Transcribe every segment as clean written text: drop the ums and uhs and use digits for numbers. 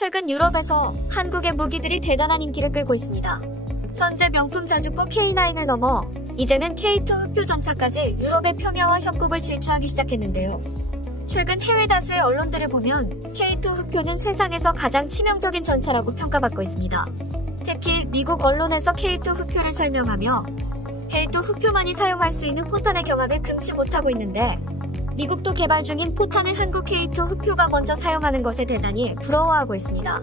최근 유럽에서 한국의 무기들이 대단한 인기를 끌고 있습니다. 현재 명품 자주포 K9을 넘어 이제는 K2 흡표 전차까지 유럽의 평야와 협곡을 질주하기 시작했는데요. 최근 해외 다수의 언론들을 보면 K2 흡표는 세상에서 가장 치명적인 전차라고 평가받고 있습니다. 특히 미국 언론에서 K2 흡표를 설명하며 K2 흡표만이 사용할 수 있는 포탄의 경합을 금치 못하고 있는데 미국도 개발 중인 포탄을 한국 K2 흡표가 먼저 사용하는 것에 대단히 부러워하고 있습니다.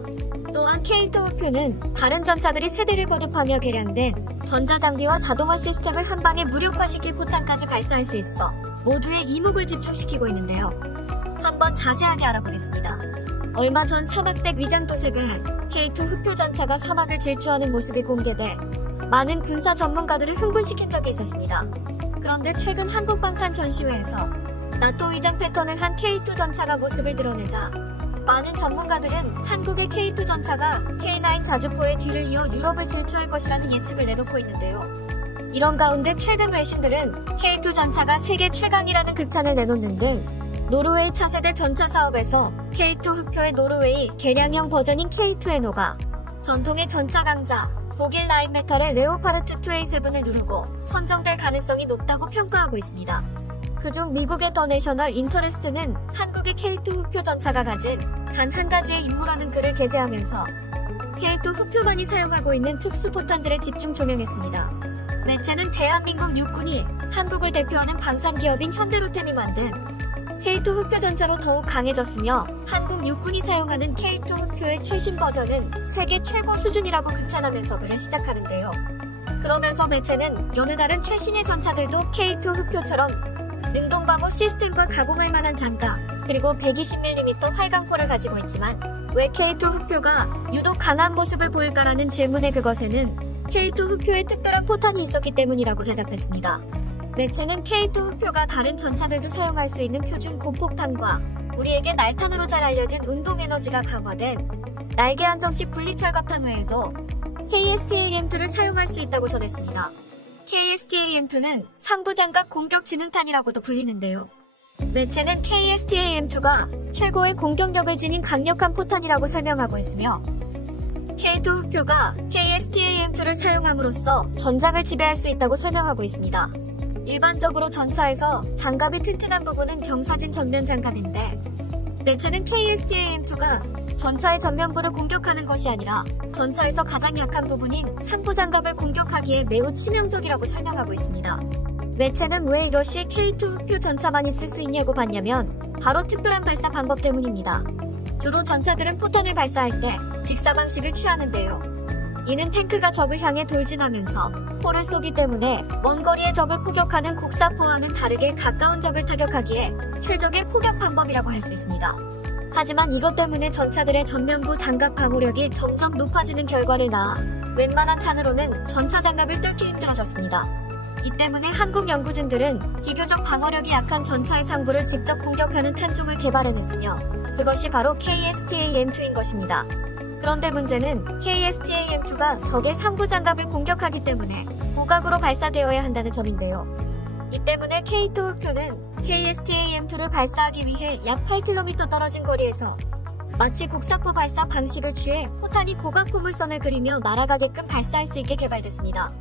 또한 K2 흡표는 다른 전차들이 세대를 거듭하며 개량된 전자장비와 자동화 시스템을 한방에 무력화시킬 포탄까지 발사할 수 있어 모두의 이목을 집중시키고 있는데요. 한번 자세하게 알아보겠습니다. 얼마 전 사막색 위장도색을 한 K2 흡표 전차가 사막을 질주하는 모습이 공개돼 많은 군사 전문가들을 흥분시킨 적이 있었습니다. 그런데 최근 한국방산 전시회에서 나토 위장 패턴을 한 K2 전차가 모습을 드러내자 많은 전문가들은 한국의 K2 전차가 K9 자주포의 뒤를 이어 유럽을 질주할 것이라는 예측을 내놓고 있는데요. 이런 가운데 최근 외신들은 K2 전차가 세계 최강이라는 극찬을 내놓는 등 노르웨이 차세대 전차 사업에서 K2 흡표의 노르웨이 개량형 버전인 K2에노가 전통의 전차 강자 독일 라인메탈의 레오파르트 2A7을 누르고 선정될 가능성이 높다고 평가하고 있습니다. 그중 미국의 더 내셔널 인터레스트는 한국의 K2 흡표 전차가 가진 단 한 가지의 임무라는 글을 게재하면서 K2 흡표만이 사용하고 있는 특수포탄들에 집중 조명했습니다. 매체는 대한민국 육군이 한국을 대표하는 방산기업인 현대로템이 만든 K2 흡표 전차로 더욱 강해졌으며 한국 육군이 사용하는 K2 흡표의 최신 버전은 세계 최고 수준이라고 극찬하면서 글을 시작하는데요. 그러면서 매체는 여느 다른 최신의 전차들도 K2 흡표처럼 능동방어 시스템과 가공할 만한 장갑, 그리고 120mm 활강포를 가지고 있지만 왜 K2 흡표가 유독 강한 모습을 보일까라는 질문에 그것에는 K2 흡표에 특별한 포탄이 있었기 때문이라고 대답했습니다. 매체는 K2 흡표가 다른 전차들도 사용할 수 있는 표준 고폭탄과 우리에게 날탄으로 잘 알려진 운동 에너지가 강화된 날개 안정식 분리철갑탄 외에도 KSTAM2를 사용할 수 있다고 전했습니다. KSTAM2는 상부장갑 공격 지능탄이라고도 불리는데요. 매체는 KSTAM2가 최고의 공격력을 지닌 강력한 포탄이라고 설명하고 있으며 K2 흡표가 KSTAM2를 사용함으로써 전장을 지배할 수 있다고 설명하고 있습니다. 일반적으로 전차에서 장갑이 튼튼한 부분은 병사진 전면 장갑인데 매체는 KSTAM2가 전차의 전면부를 공격하는 것이 아니라 전차에서 가장 약한 부분인 상부 장갑을 공격하기에 매우 치명적이라고 설명하고 있습니다. 매체는 왜 이것이 K2 흡표 전차만 있을 수 있냐고 봤냐면 바로 특별한 발사 방법 때문입니다. 주로 전차들은 포탄을 발사할 때 직사 방식을 취하는데요. 이는 탱크가 적을 향해 돌진하면서 포를 쏘기 때문에 먼 거리의 적을 포격하는 국사포와는 다르게 가까운 적을 타격하기에 최적의 포격 방법이라고 할 수 있습니다. 하지만 이것 때문에 전차들의 전면부 장갑 방호력이 점점 높아지는 결과를 낳아 웬만한 탄으로는 전차 장갑을 뚫기 힘들어졌습니다. 이 때문에 한국 연구진들은 비교적 방어력이 약한 전차의 상부를 직접 공격하는 탄종을 개발해냈으며 그것이 바로 KSTAM2인 것입니다. 그런데 문제는 KSTAM2가 적의 상부 장갑을 공격하기 때문에 고각으로 발사되어야 한다는 점인데요. 이 때문에 K2 흡표는 KSTAM2를 발사하기 위해 약 8km 떨어진 거리에서 마치 국사포 발사 방식을 취해 포탄이 고각 포물선을 그리며 날아가게끔 발사할 수 있게 개발됐습니다.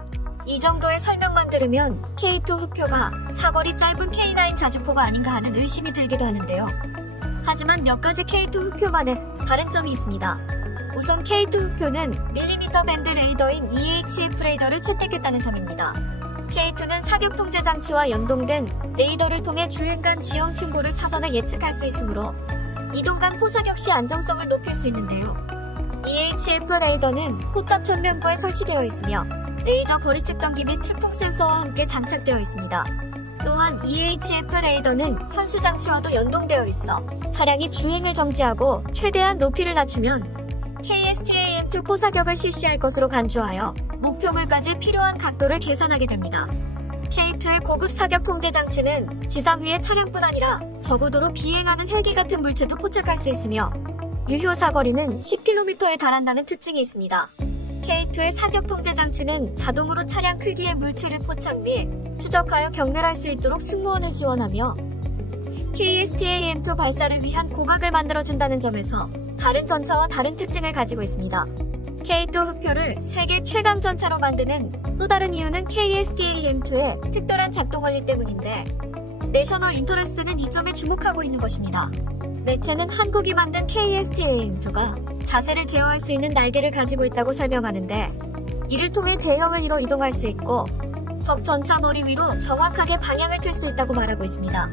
이 정도의 설명만 들으면 K2 흡표가 사거리 짧은 K9 자주포가 아닌가 하는 의심이 들기도 하는데요. 하지만 몇 가지 K2 흡표만의 다른 점이 있습니다. 우선 K2 흡표는 밀리미터 밴드 레이더인 EHF 레이더를 채택했다는 점입니다. K2는 사격 통제 장치와 연동된 레이더를 통해 주행간 지형 층고를 사전에 예측할 수 있으므로 이동간 포사격 시 안정성을 높일 수 있는데요. EHF 레이더는 포탑 전면부에 설치되어 있으며 레이저 거리 측정기 및 측풍 센서와 함께 장착되어 있습니다. 또한 EHF 레이더는 현수 장치와도 연동되어 있어 차량이 주행을 정지하고 최대한 높이를 낮추면 KSTAM2 포사격을 실시할 것으로 간주하여 목표물까지 필요한 각도를 계산하게 됩니다. K2의 고급 사격 통제 장치는 지상 위의 차량뿐 아니라 저고도로 비행하는 헬기 같은 물체도 포착할 수 있으며 유효 사거리는 10km에 달한다는 특징이 있습니다. K2의 사격 통제 장치는 자동으로 차량 크기의 물체를 포착 및 추적하여 경멸할 수 있도록 승무원을 지원하며 KSTAM2 발사를 위한 고각을 만들어준다는 점에서 다른 전차와 다른 특징을 가지고 있습니다. K2 흑표를 세계 최강 전차로 만드는 또 다른 이유는 KSTA-M2의 특별한 작동 원리 때문인데 내셔널 인터레스트는 이 점에 주목하고 있는 것입니다. 매체는 한국이 만든 KSTA-M2가 자세를 제어할 수 있는 날개를 가지고 있다고 설명하는데 이를 통해 대형을 위로 이동할 수 있고 적 전차 머리 위로 정확하게 방향을 틀 수 있다고 말하고 있습니다.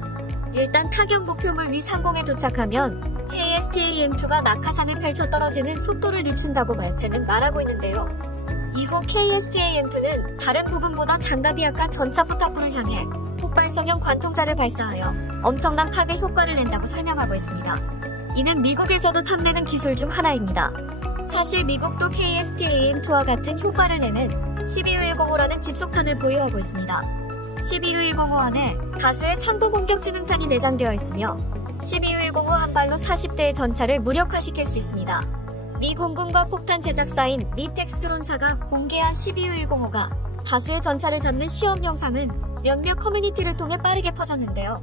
일단 타격 목표물 위 상공에 도착하면 KSTA-M2가 낙하산을 펼쳐 떨어지는 속도를 늦춘다고 매체는 말하고 있는데요. 이후 KSTA-M2는 다른 부분보다 장갑이 약한 전차 포탑부를 향해 폭발성형 관통자를 발사하여 엄청난 파괴 효과를 낸다고 설명하고 있습니다. 이는 미국에서도 탐내는 기술 중 하나입니다. 사실 미국도 KSTA-M2와 같은 효과를 내는 12105라는 집속탄을 보유하고 있습니다. 12105 안에 다수의 상부 공격 지능탄이 내장되어 있으며 12105 한 발로 40대의 전차를 무력화시킬 수 있습니다. 미 공군과 폭탄 제작사인 미텍스트론사가 공개한 12105가 다수의 전차를 잡는 시험 영상은 몇몇 커뮤니티를 통해 빠르게 퍼졌는데요.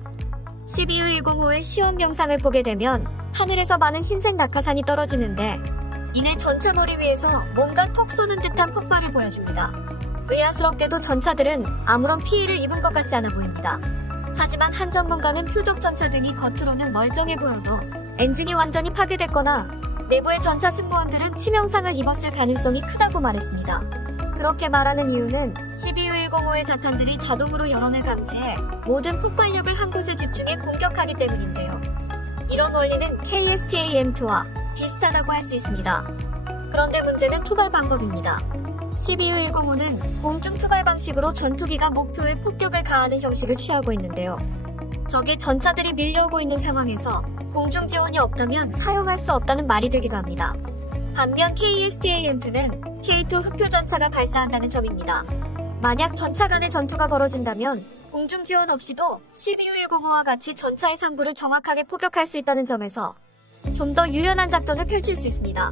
12105의 시험 영상을 보게 되면 하늘에서 많은 흰색 낙하산이 떨어지는데 이내 전차 머리 위에서 뭔가 톡 쏘는 듯한 폭발을 보여줍니다. 의아스럽게도 전차들은 아무런 피해를 입은 것 같지 않아 보입니다. 하지만 한 전문가는 표적 전차 등이 겉으로는 멀쩡해 보여도 엔진이 완전히 파괴됐거나 내부의 전차 승무원들은 치명상을 입었을 가능성이 크다고 말했습니다. 그렇게 말하는 이유는 12105의 자탄들이 자동으로 여론을 감지해 모든 폭발력을 한 곳에 집중해 공격하기 때문인데요. 이런 원리는 KSTA-M2와 비슷하다고 할 수 있습니다. 그런데 문제는 투발 방법입니다. 12105는 공중 투발 방식으로 전투기가 목표에 폭격을 가하는 형식을 취하고 있는데요. 적의 전차들이 밀려오고 있는 상황에서 공중 지원이 없다면 사용할 수 없다는 말이 되기도 합니다. 반면 KSTA-M2는 K2 흑표 전차가 발사한다는 점입니다. 만약 전차 간의 전투가 벌어진다면 공중 지원 없이도 12105와 같이 전차의 상부를 정확하게 포격할 수 있다는 점에서 좀 더 유연한 작전을 펼칠 수 있습니다.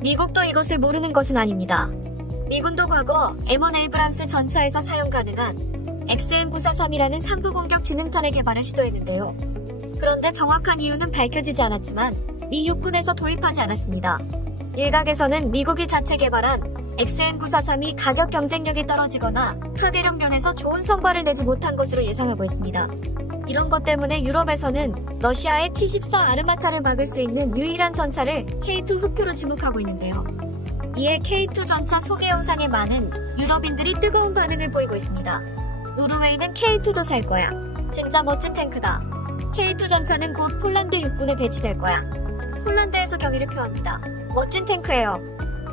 미국도 이것을 모르는 것은 아닙니다. 미군도 과거 M1 에이브람스 전차에서 사용 가능한 XM943이라는 상부 공격 지능탄의 개발을 시도했는데요. 그런데 정확한 이유는 밝혀지지 않았지만 미 육군에서 도입하지 않았습니다. 일각에서는 미국이 자체 개발한 XM943이 가격 경쟁력이 떨어지거나 파괴력 면에서 좋은 성과를 내지 못한 것으로 예상하고 있습니다. 이런 것 때문에 유럽에서는 러시아의 T-14 아르마타를 막을 수 있는 유일한 전차를 K2 흑표로 지목하고 있는데요. 이에 K2 전차 소개 영상에 많은 유럽인들이 뜨거운 반응을 보이고 있습니다. 노르웨이는 K2도 살 거야. 진짜 멋진 탱크다. K2 전차는 곧 폴란드 육군에 배치될 거야. 폴란드에서 경의를 표합니다. 멋진 탱크예요.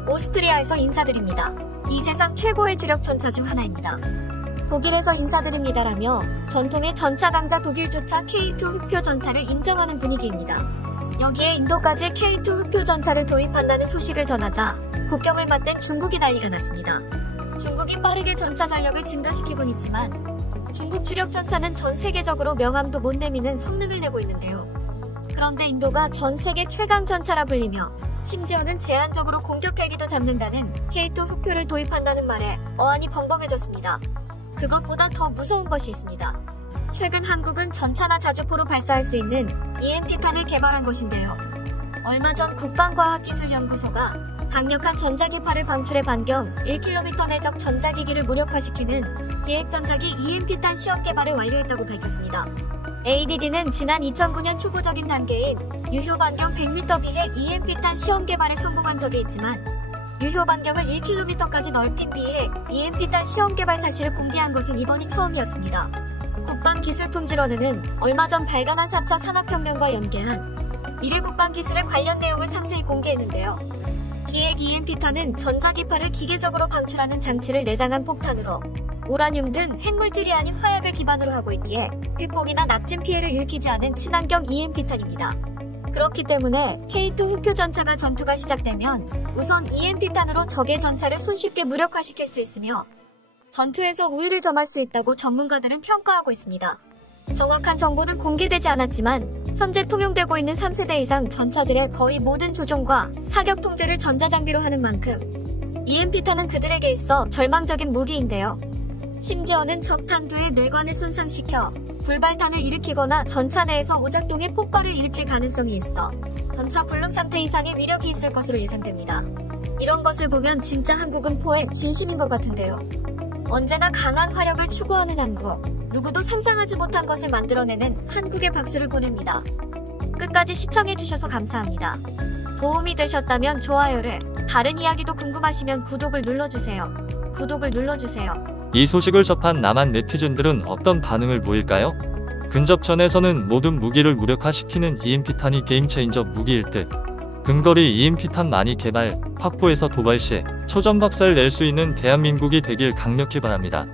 오스트리아에서 인사드립니다. 이 세상 최고의 주력 전차 중 하나입니다. 독일에서 인사드립니다라며 전통의 전차 강자 독일조차 K2 흑표 전차를 인정하는 분위기입니다. 여기에 인도까지 K2 흑표 전차를 도입한다는 소식을 전하자 국경을 맞댄 중국이 난리가 났습니다. 중국이 빠르게 전차 전력을 증가시키곤 있지만 중국 주력 전차는 전 세계적으로 명함도 못 내미는 성능을 내고 있는데요. 그런데 인도가 전 세계 최강 전차라 불리며 심지어는 제한적으로 공격 헬기도 잡는다는 K2 흑표를 도입한다는 말에 어안이 벙벙해졌습니다. 그것보다 더 무서운 것이 있습니다. 최근 한국은 전차나 자주포로 발사할 수 있는 EMP탄을 개발한 것인데요. 얼마 전 국방과학기술연구소가 강력한 전자기파를 방출해 반경 1km 내적 전자기기를 무력화시키는 비핵전자기 EMP탄 시험 개발을 완료했다고 밝혔습니다. ADD는 지난 2009년 초보적인 단계인 유효 반경 100m 비의 EMP탄 시험 개발에 성공한 적이 있지만 유효 반경을 1km까지 넓힌 비에 EMP탄 시험 개발 사실을 공개한 것은 이번이 처음이었습니다. 국방기술품질원은 얼마 전 발간한 4차 산업혁명과 연계한 미래 국방기술의 관련 내용을 상세히 공개했는데요. 기획 EMP탄은 전자기파를 기계적으로 방출하는 장치를 내장한 폭탄으로 우라늄 등 핵물질이 아닌 화약을 기반으로 하고 있기에 휘폭이나 낙진 피해를 일으키지 않은 친환경 EMP탄입니다. 그렇기 때문에 K2 흑표 전차가 전투가 시작되면 우선 EMP탄으로 적의 전차를 손쉽게 무력화시킬 수 있으며 전투에서 우위를 점할 수 있다고 전문가들은 평가하고 있습니다. 정확한 정보는 공개되지 않았지만 현재 통용되고 있는 3세대 이상 전차들의 거의 모든 조종과 사격 통제를 전자장비로 하는 만큼 EMP탄은 그들에게 있어 절망적인 무기인데요. 심지어는 적 탄두의 뇌관을 손상시켜 불발탄을 일으키거나 전차 내에서 오작동의 폭발을 일으킬 가능성이 있어 전차 불능 상태 이상의 위력이 있을 것으로 예상됩니다. 이런 것을 보면 진짜 한국은 포에 진심인 것 같은데요. 언제나 강한 화력을 추구하는 한국, 누구도 상상하지 못한 것을 만들어내는 한국의 박수를 보냅니다. 끝까지 시청해주셔서 감사합니다. 도움이 되셨다면 좋아요를, 다른 이야기도 궁금하시면 구독을 눌러주세요. 이 소식을 접한 남한 네티즌들은 어떤 반응을 보일까요? 근접전에서는 모든 무기를 무력화시키는 EMP탄이 게임체인저 무기일 듯. 근거리 EMP탄 많이 개발, 확보해서 도발 시 초전박살 낼 수 있는 대한민국이 되길 강력히 바랍니다.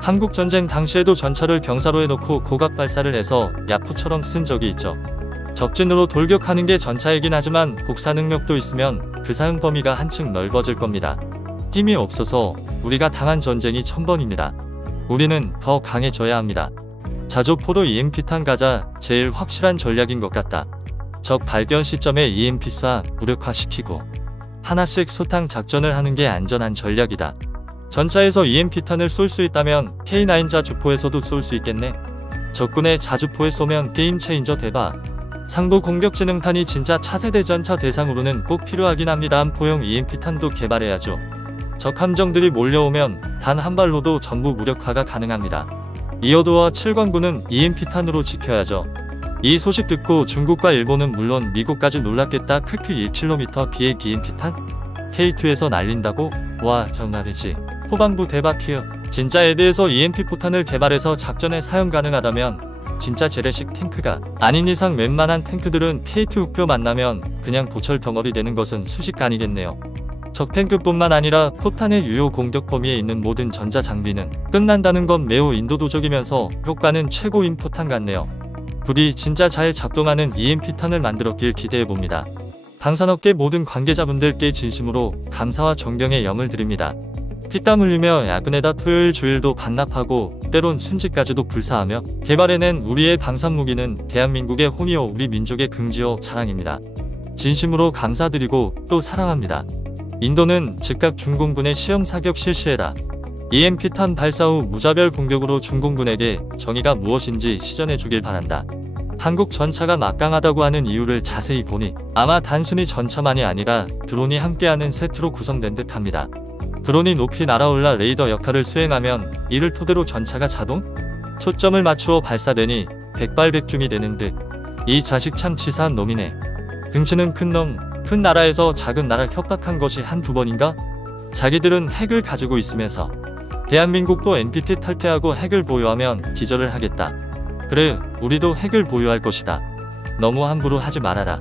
한국전쟁 당시에도 전차를 병사로 해놓고 고각 발사를 해서 야푸처럼 쓴 적이 있죠. 적진으로 돌격하는 게 전차이긴 하지만 복사 능력도 있으면 그 사용 범위가 한층 넓어질 겁니다. 힘이 없어서 우리가 당한 전쟁이 1000번입니다. 우리는 더 강해져야 합니다. 자주포도 EMP탄 가자 제일 확실한 전략인 것 같다. 적 발견 시점에 EMP 쏴 무력화시키고 하나씩 소탕 작전을 하는 게 안전한 전략이다. 전차에서 EMP탄을 쏠 수 있다면 K9 자주포에서도 쏠 수 있겠네. 적군의 자주포에 쏘면 게임 체인저 대박. 상부 공격지능탄이 진짜 차세대 전차 대상으로는 꼭 필요하긴 합니다. 함포형 EMP탄도 개발해야죠. 적 함정들이 몰려오면 단 한 발로도 전부 무력화가 가능합니다. 이어도와 7광구는 EMP탄으로 지켜야죠. 이 소식 듣고 중국과 일본은 물론 미국까지 놀랐겠다. 크크 1km 비핵 EMP탄? K2에서 날린다고? 와 정말이지. 후반부 대박 키읔. 진짜 에드에서 EMP 포탄을 개발해서 작전에 사용 가능하다면 진짜 재래식 탱크가 아닌 이상 웬만한 탱크들은 K2 우표 만나면 그냥 보철 덩어리 되는 것은 수식간이겠네요. 적탱크뿐만 아니라 포탄의 유효 공격 범위에 있는 모든 전자장비는 끝난다는 건 매우 인도도적이면서 효과는 최고인 포탄 같네요. 부디 진짜 잘 작동하는 EMP탄을 만들었길 기대해봅니다. 방산업계 모든 관계자분들께 진심으로 감사와 존경의 영을 드립니다. 피땀 흘리며 야근에다 토요일 주일도 반납하고 때론 순직까지도 불사하며 개발해낸 우리의 방산무기는 대한민국의 혼이요 우리 민족의 긍지요 자랑입니다. 진심으로 감사드리고 또 사랑합니다. 인도는 즉각 중공군의 시험 사격 실시해라. EMP탄 발사 후 무자별 공격으로 중공군에게 정의가 무엇인지 시전해주길 바란다. 한국 전차가 막강하다고 하는 이유를 자세히 보니 아마 단순히 전차만이 아니라 드론이 함께하는 세트로 구성된 듯 합니다. 드론이 높이 날아올라 레이더 역할을 수행하면 이를 토대로 전차가 자동? 초점을 맞추어 발사되니 백발백중이 되는 듯. 이 자식 참 치사한 놈이네. 등치는 큰 놈, 큰 나라에서 작은 나라 협박한 것이 한두 번인가? 자기들은 핵을 가지고 있으면서 대한민국도 NPT 탈퇴하고 핵을 보유하면 기절을 하겠다. 그래, 우리도 핵을 보유할 것이다. 너무 함부로 하지 말아라.